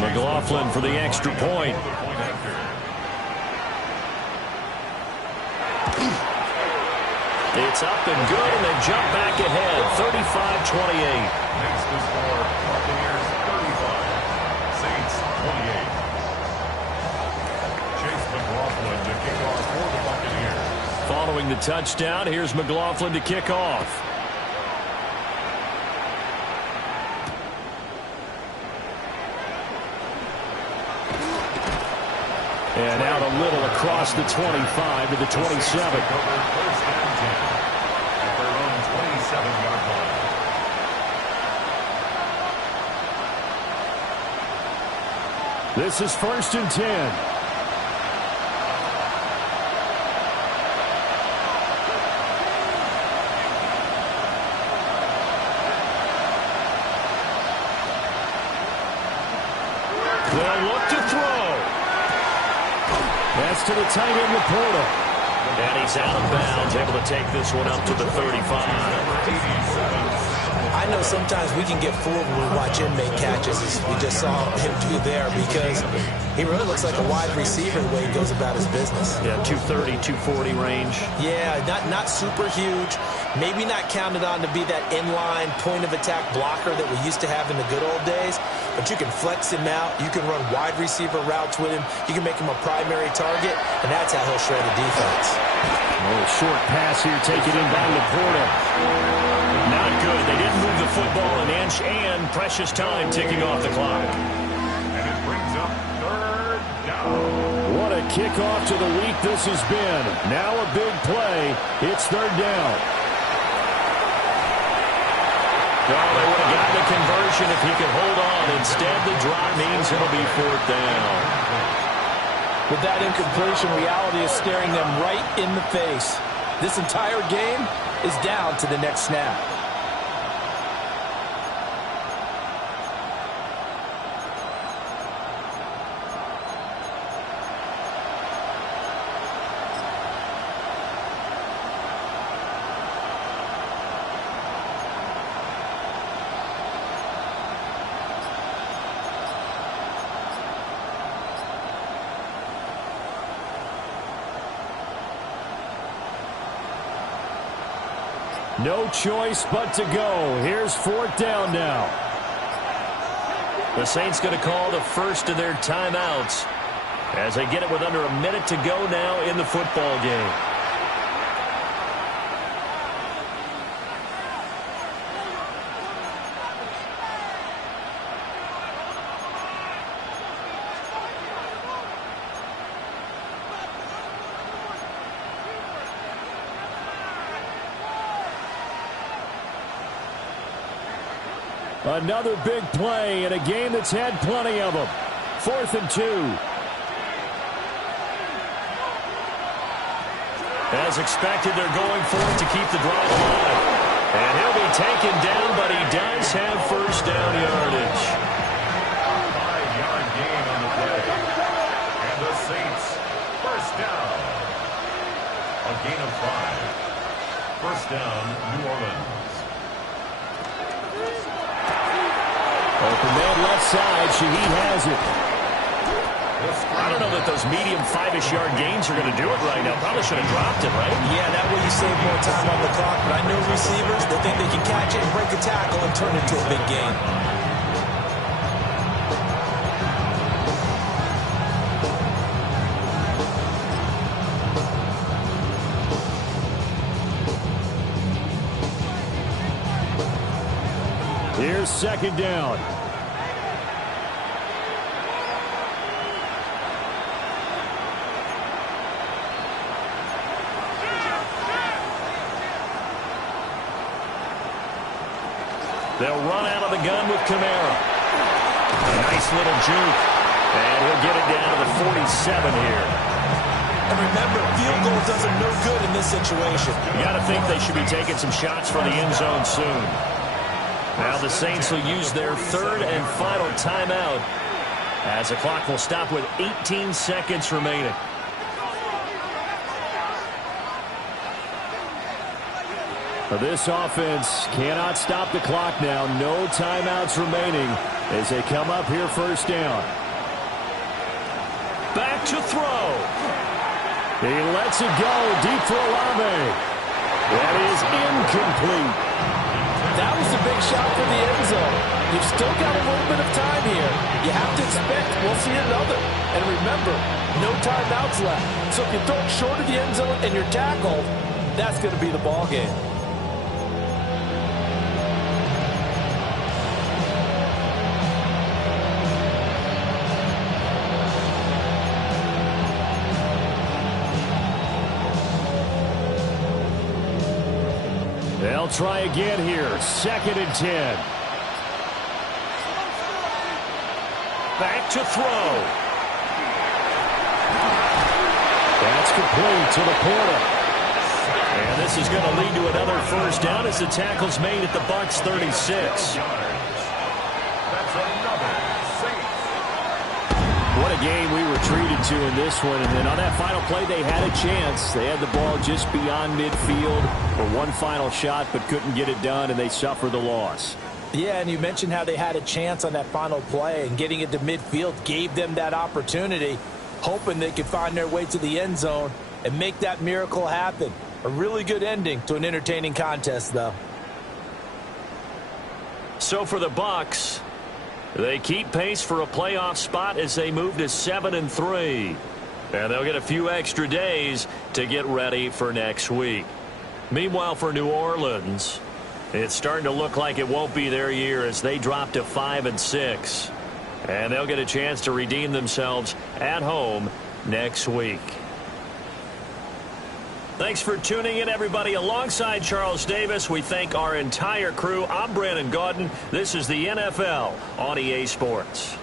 McLaughlin for the extra point. It's up and good, and they jump back ahead, 35-28. Next is for Buccaneers 35, Saints 28. Chase McLaughlin to kick off for the Buccaneers. Following the touchdown, here's McLaughlin to kick off. And out a little across the 25 to the 27. First and 10 at their own 27-yard line. This is first and 10. They'll look to throw. That's to the tight end, Laporta. And he's out of bounds, able to take this one up to the 35. I know sometimes we can get fooled when we watch him make catches, as we just saw him do there, because he really looks like a wide receiver the way he goes about his business. Yeah, 230, 240 range. Yeah, not super huge. Maybe not counted on to be that inline point-of-attack blocker that we used to have in the good old days, but you can flex him out. You can run wide receiver routes with him. You can make him a primary target, and that's how he'll shred a defense. A short pass here taken in by Laporta. Not good. They didn't move the football an inch, and precious time ticking off the clock. And it brings up third down. What a kickoff to the week this has been. Now a big play. It's third down. Well, they would have gotten a conversion if he could hold on. Instead, the drop means it'll be fourth down. With that incompletion, reality is staring them right in the face. This entire game is down to the next snap. No choice but to go. Here's fourth down now. The Saints going to call the first of their timeouts as they get it with under a minute to go now in the football game. Another big play in a game that's had plenty of them. 4th and 2. As expected, they're going for it to keep the drive alive. And he'll be taken down, but he does have first down yardage. 5-yard gain on the play. And the Saints, first down. A gain of 5. First down, New Orleans. Open man left side. Shaheed has it. I don't know that those medium 5-ish yard gains are going to do it right now. Probably should have dropped it, right? Yeah, that way you save more time on the clock. But I know receivers, they think they can catch it and break a tackle and turn it into a big gain. Here's second down. They'll run out of the gun with Kamara. A nice little juke. And he'll get it down to the 47 here. And remember, field goal does them no good in this situation. You got to think they should be taking some shots for the end zone soon. Now the Saints will use their third and final timeout as the clock will stop with 18 seconds remaining. This offense cannot stop the clock now. No timeouts remaining as they come up here first down. Back to throw. He lets it go deep for Olave. That is incomplete. That was a big shot for the end zone. You've still got a little bit of time here. You have to expect we'll see another. And remember, no timeouts left. So if you throw it short of the end zone and you're tackled, that's going to be the ball game. They'll try again here. 2nd and 10. Back to throw. That's complete to Laporta. And this is going to lead to another first down as the tackle's made at the Bucs 36. What a game we were treated to in this one. And then on that final play, they had a chance. They had the ball just beyond midfield for one final shot, but couldn't get it done, and they suffer the loss. Yeah, and you mentioned how they had a chance on that final play, and getting it to midfield gave them that opportunity, hoping they could find their way to the end zone and make that miracle happen. A really good ending to an entertaining contest, though. So for the Bucs, they keep pace for a playoff spot as they move to 7-3. And they'll get a few extra days to get ready for next week. Meanwhile, for New Orleans, it's starting to look like it won't be their year as they drop to 5-6. And they'll get a chance to redeem themselves at home next week. Thanks for tuning in, everybody. Alongside Charles Davis, we thank our entire crew. I'm Brandon Gaudin. This is the NFL on EA Sports.